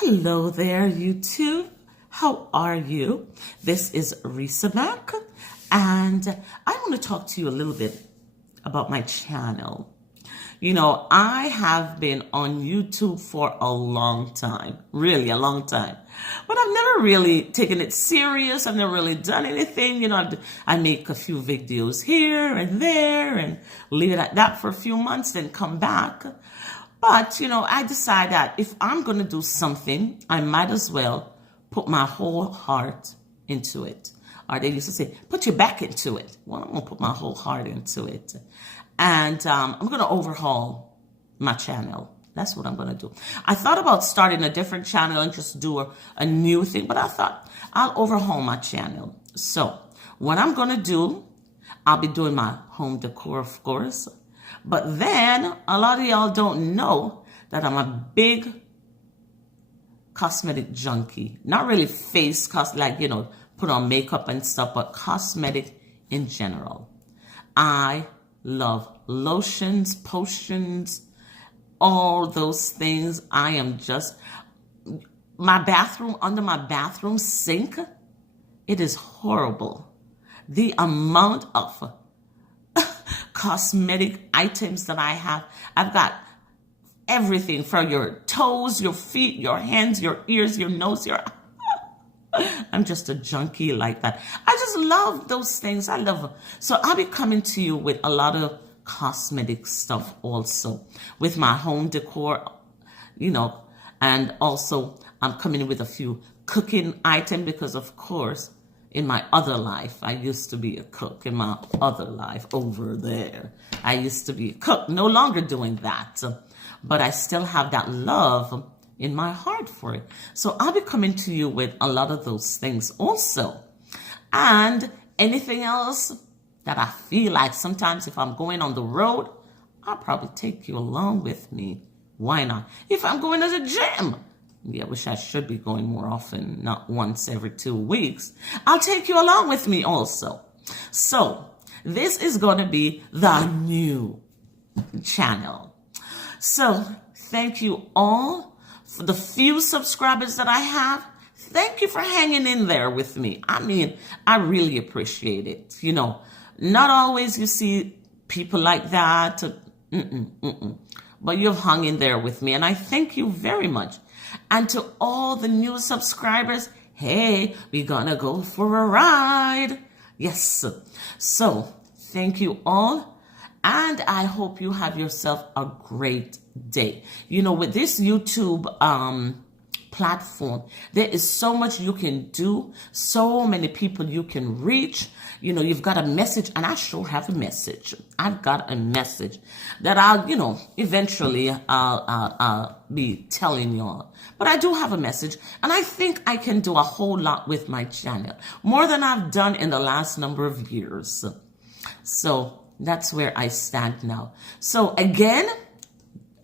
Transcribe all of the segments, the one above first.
Hello there, YouTube. How are you? This is Risa Mac, and I want to talk to you a little bit about my channel. You know, I have been on YouTube for a long time, really a long time, but I've never really taken it serious. I've never really done anything. You know, I make a few videos here and there and leave it at that for a few months, then come back. But, you know, I decide that if I'm going to do something, I might as well put my whole heart into it. Or they used to say, put your back into it. Well, I'm going to put my whole heart into it. And I'm going to overhaul my channel. That's what I'm going to do. I thought about starting a different channel and just do a new thing, but I thought I'll overhaul my channel. So what I'm going to do, I'll be doing my home decor, of course. But then a lot of y'all don't know that I'm a big cosmetic junkie. Not really face like, you know, put on makeup and stuff, but cosmetic in general. I love lotions, potions, all those things. I am just, my bathroom, under my bathroom sink, it is horrible. The amount of cosmetic items that I have. I've got everything from your toes, your feet, your hands, your ears, your nose, your... I'm just a junkie like that. I just love those things. I love them. So I'll be coming to you with a lot of cosmetic stuff also. With my home decor, you know, and also I'm coming in with a few cooking items because, of course, in my other life, I used to be a cook. In my other life over there, I used to be a cook. No longer doing that, but I still have that love in my heart for it. So I'll be coming to you with a lot of those things also. And anything else that I feel like sometimes if I'm going on the road, I'll probably take you along with me. Why not? If I'm going to the gym, yeah, I wish I should be going more often, not once every 2 weeks. I'll take you along with me also. So this is going to be the new channel. So thank you all for the few subscribers that I have. Thank you for hanging in there with me. I mean, I really appreciate it. You know, not always you see people like that. But you've hung in there with me, and I thank you very much. And to all the new subscribers, hey, we're gonna go for a ride. Yes. So thank you all. And I hope you have yourself a great day. You know, with this YouTube platform, there is so much you can do, so many people you can reach. You know, you've got a message, and I sure have a message. I've got a message that I'll, you know, eventually I'll be telling y'all. But I do have a message, and I think I can do a whole lot with my channel, more than I've done in the last number of years. So that's where I stand now. So again,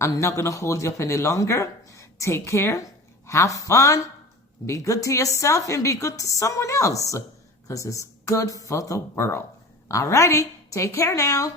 I'm not going to hold you up any longer. Take care. Have fun. Be good to yourself and be good to someone else, because it's good for the world. Alrighty. Take care now.